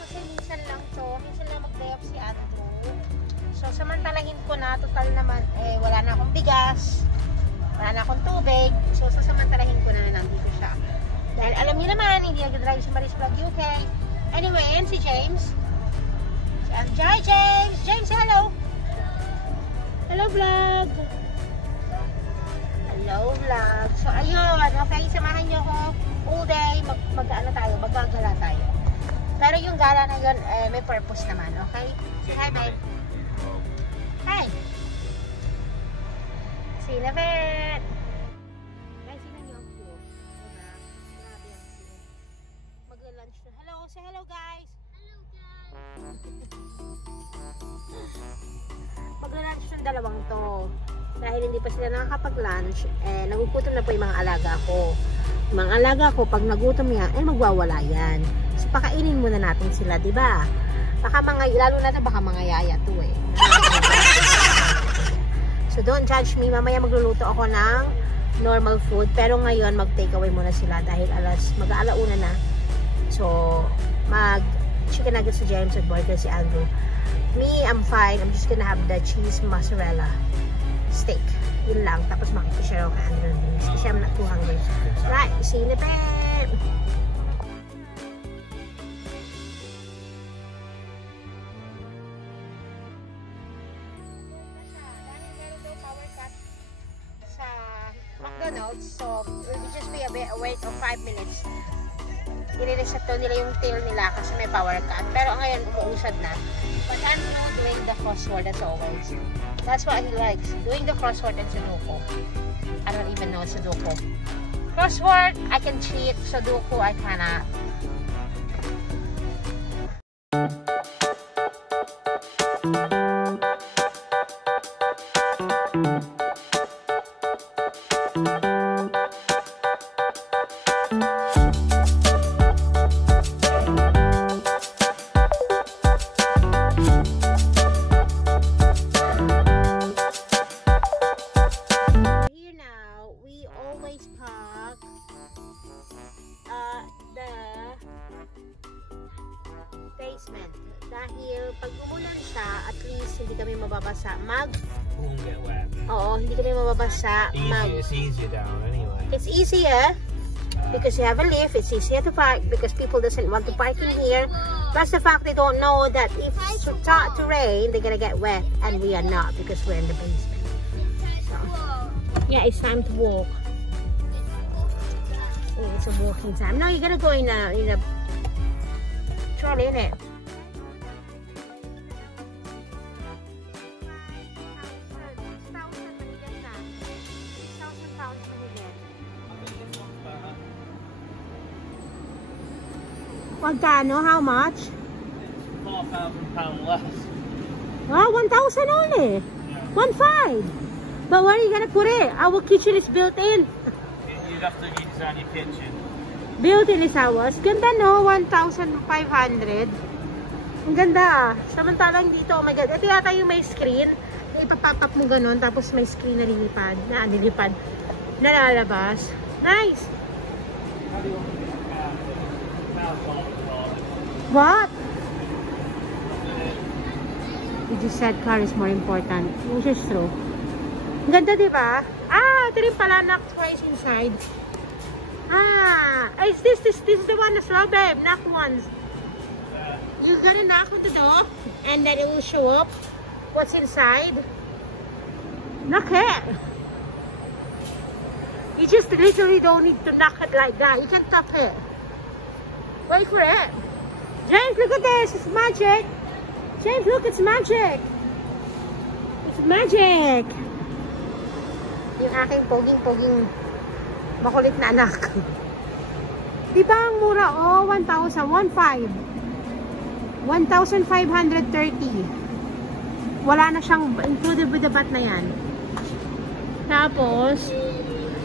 kasi minsan lang to. Minsan lang mag-day off si Andrew. So, samantalahin ko na. Total naman, wala na akong bigas. Wala na akong tubig. So, sasamantalahin ko na nandito siya. Dahil alam niyo naman, hindi nag-drive si Maris Vlog UK. Anyway, yan si James. Hi, James! James, hello! Hello, vlog! Hello, vlog! So, ayun. Okay, samahan niyo ko all day. Mag-ano tayo, mag-gala tayo. Pero yung gala na yun, may purpose naman, okay? Say hi, babe. Hi! See you in a bit! Guys, sino niyo ang view? Diba? Grabe ang view. Magla-lunch na. Hello! Say hello, guys! Hello, guys! Magla-lunch ng dalawang to. Dahil hindi pa sila nakakapag-lunch, nagugutom na po yung mga alaga ko. Yung mga alaga ko, pag nagutom yan, magwawala yan. So, pakainin muna natin sila, di ba? Baka lalo na baka mga yaya to eh. So, don't judge me. Mamaya magluluto ako ng normal food. Pero ngayon, mag-take away muna sila dahil mag-aalauna na. So, chicken nuggets si James at burger si Andrew. Me, I'm fine. I'm just gonna have the cheese mozzarella steak. Yun lang. Tapos makikishare ako kay Andrew and Denise kasi I'm not too hungry. Right, see you in a bit. Dahil meron daw power cut sa McDonald's, so it will just be a wait of 5 minutes. I-reset daw nila yung tail nila kasi may power cut. Pero ngayon, umuusad na. But Andrew doing the crossword as always. That's what he likes. Doing the crossword and Sudoku. I don't even know Sudoku. Crossword, I can cheat. Sudoku, I cannot. Basement. Dahil pag umulan siya, at least hindi kami mababasa. Won't get wet. Oo, hindi kami mababasa. It's easier down anyway. It's easier because you have a lift. It's easier to park because people doesn't want to park in here. Plus the fact they don't know that if it starts to rain, they're gonna get wet, and we are not because we're in the basement. So, yeah, it's time to walk. It's a walking time. No, you're gonna go in a trolley, innit? Magkano? How much? £4,000 less. Wow, 1,000 only. 1,500. But where are you gonna put it? Our kitchen is built in. You'd have to design your kitchen. Built in is ours. Ganda no, 1,500. Ang ganda. Samantalang dito, oh my god. Ito yata yung may screen. Ipapap mo ganun, tapos may screen na lilipad. Na lalabas. Nice. What? You just said car is more important. Which is true. Ang ganda, diba? Ito rin pala knocked twice inside. Is this the one as well, babe? Knock once. You gotta knock on the door, and then it will show up what's inside. Knock it. You just literally don't need to knock it like that. You can tap it. Wait for it. James, look at this. It's magic. James, look, it's magic. It's magic. Yung aking poging makulit na anak. Di ba ang mura? Oh, 1,000. 1,530. Wala na siyang included with the VAT na yan. Tapos,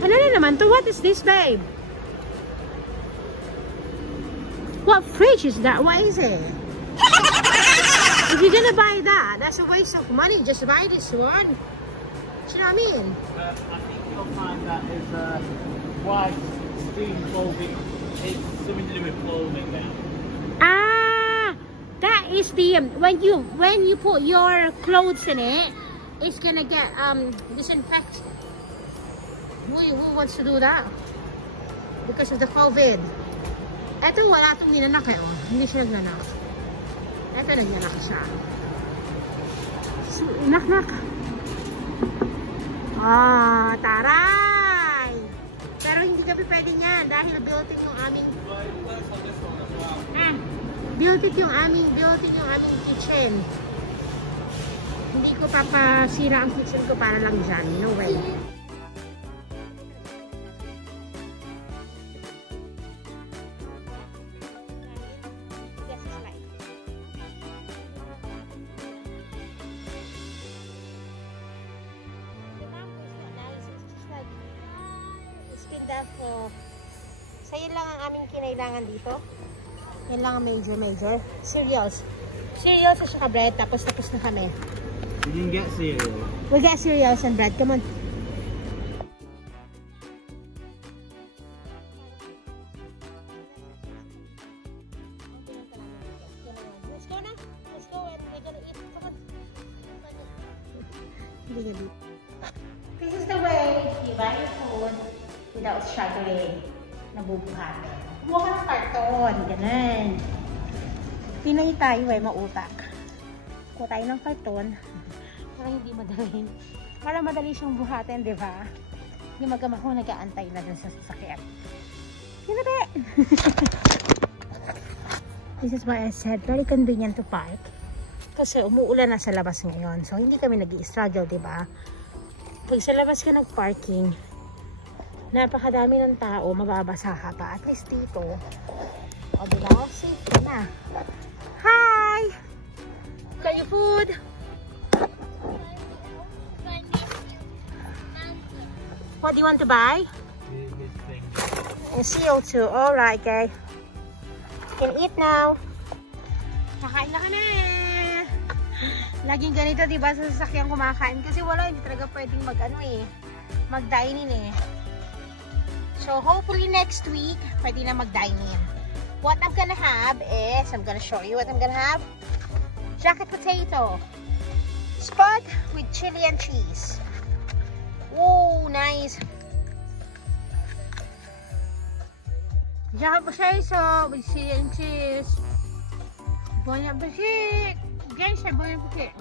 ano na naman to? What is this, babe? What fridge is that? What is it? If you're gonna buy that, that's a waste of money. Just buy this one. Do you know what I mean? I think you'll find that is white steam clothing. It's something to do with clothing now. is when you put your clothes in it, it's gonna get disinfected. Who wants to do that? Because of the COVID. Eto wala itong ninanak eh. Oh. Hindi siya nagnanak. Eto nagnanak siya. Nak. Ah, taray! Pero hindi kami pwede niyan dahil built-in yung aming built-in yung aming kitchen. Hindi ko papasira ang kitchen ko para lang dyan. No way. So, yun lang ang aming kinailangan dito. Yan lang ang major. Cereals at saka bread. Tapos na kami. We didn't get cereal. We'll get cereals and bread. Come on. Let's go na. Let's go and we're gonna eat. Come on. This is the way you buy your food without struggling. Nabubuhatin. Kumuha ka ng karton. Ganun. Pinay tayo mautak. Kuha tayo ng karton. Para hindi madalhin. Para madali siyang buhatin, di ba? Yung magama ko nag-aantay na dun sa sasakyan. Yun na ba? This is why I said, very convenient to park. Kasi umuulan na sa labas ngayon. So, hindi kami nag-i-struggle, di ba? Pag sa labas ka nag-parking, napakadami ng tao, mababasa ka pa. At least dito, o diba? Safe ka na. Hi! Got your food? What do you want to buy? CO2. Alright, okay. You can eat now. Kakain na ka na. Laging ganito, diba, sa sasakyan kumakain. Kasi wala, hindi talaga pwedeng mag-dine-in eh. So, hopefully next week, pwede na mag-dine-in. What I'm gonna have is, I'm gonna show you what I'm gonna have. Jacket potato. Spud with chili and cheese. Ooh, nice. Jacket potato with chili and cheese. Bon appetit. Guys, bon appetit.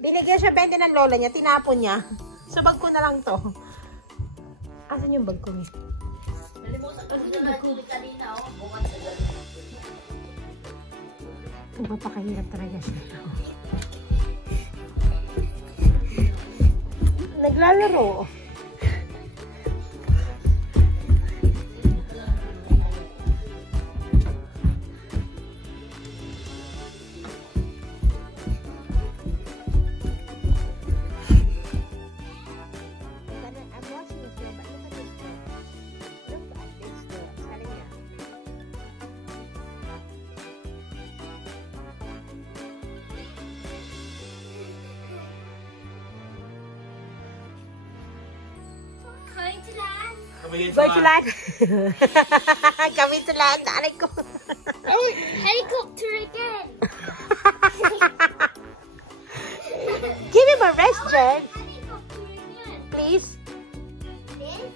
Binigyan siya 20 ng lola niya, tinapon niya. So, bag ko na lang to. Asan yung bag ko? Nalimutan ko na nagkulit kanina. Napakahirap talaga siya. Naglalaro. Going to land. Coming to land. Nanay ko. Oh, helicopter again. Give him a rest, Jen. Helicopter again. Please. This?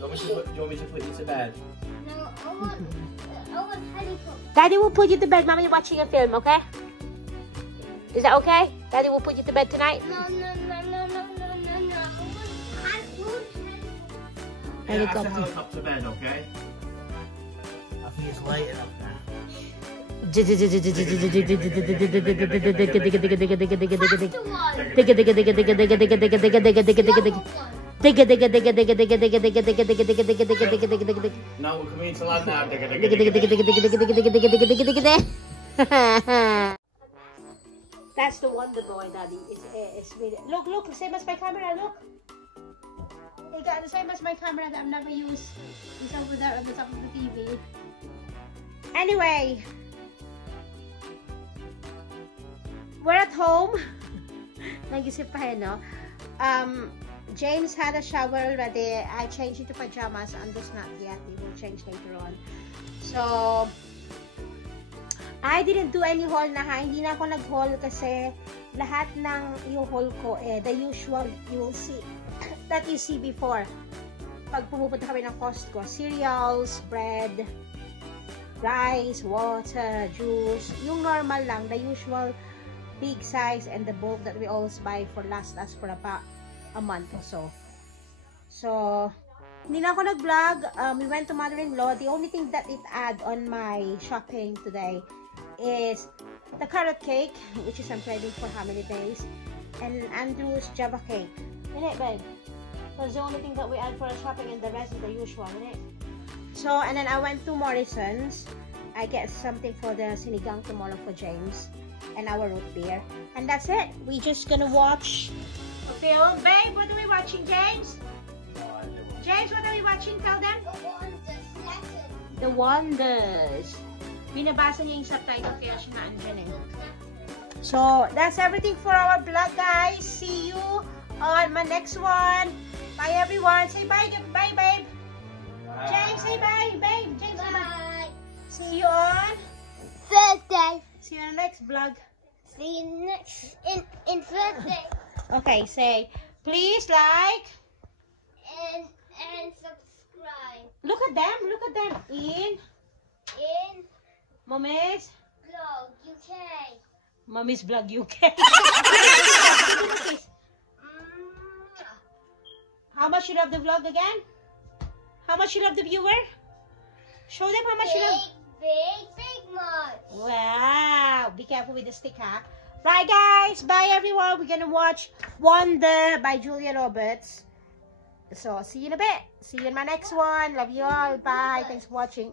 Do you want me to put you to bed? No, I want helicopter. Daddy will put you to bed. Mama, you're watching a film, okay? Is that okay? Daddy will put you to bed tonight? No. Helicopter. Yeah, helicopter bed, okay? I think it's late enough now. No, we're coming to land now. That's the Wonder Boy, Daddy. It's really... Look, same as my camera, look. It got the same as my camera that I've never used. It's over there on the top of the TV. Anyway. We're at home. Nag-isip pa no? James had a shower already. I changed into pajamas. Ando's not yet. We will change later on. So, I didn't do any haul na ha. Hindi na ako nag-haul kasi lahat ng yung haul ko the usual you will see that you see before. Pag pumupunta kami ng Costco, cereals, bread, rice, water, juice, yung normal lang, the usual big size and the bulk that we always buy for last us for about a month or so. So, hindi na ako nag-vlog. We went to mother-in-law. The only thing that it add on my shopping today is the carrot cake, which is I'm craving for how many days, and Andrew's Java cake. Isn't it, babe? That's the only thing that we add for our shopping, and the rest is the usual, isn't it? So, and then I went to Morrison's. I get something for the sinigang tomorrow for James, and our root beer. And that's it. We just gonna watch a film. Babe, what are we watching, James? James, what are we watching? Tell them. The Wonders. Binabasa niya yung subtitle kaya siya na-andyan eh. So, that's everything for our vlog, guys. See you on my next one. Bye, everyone. Say bye, bye, babe. Bye. James, say bye, babe. James, say bye. See you on Thursday. See you on the next vlog. See you next in Thursday. Okay, say please like and subscribe. Look at them. Look at them. In Mommy's Vlog UK. Mommy's Vlog UK. How much you love the vlog again? How much you love the viewer? Show them how much you love. Big much. Wow. Be careful with the stick, huh? Right, guys. Bye, everyone. We're gonna watch Wonder by Julia Roberts. So, see you in a bit. See you in my next one. Love you all. Bye. Thanks for watching.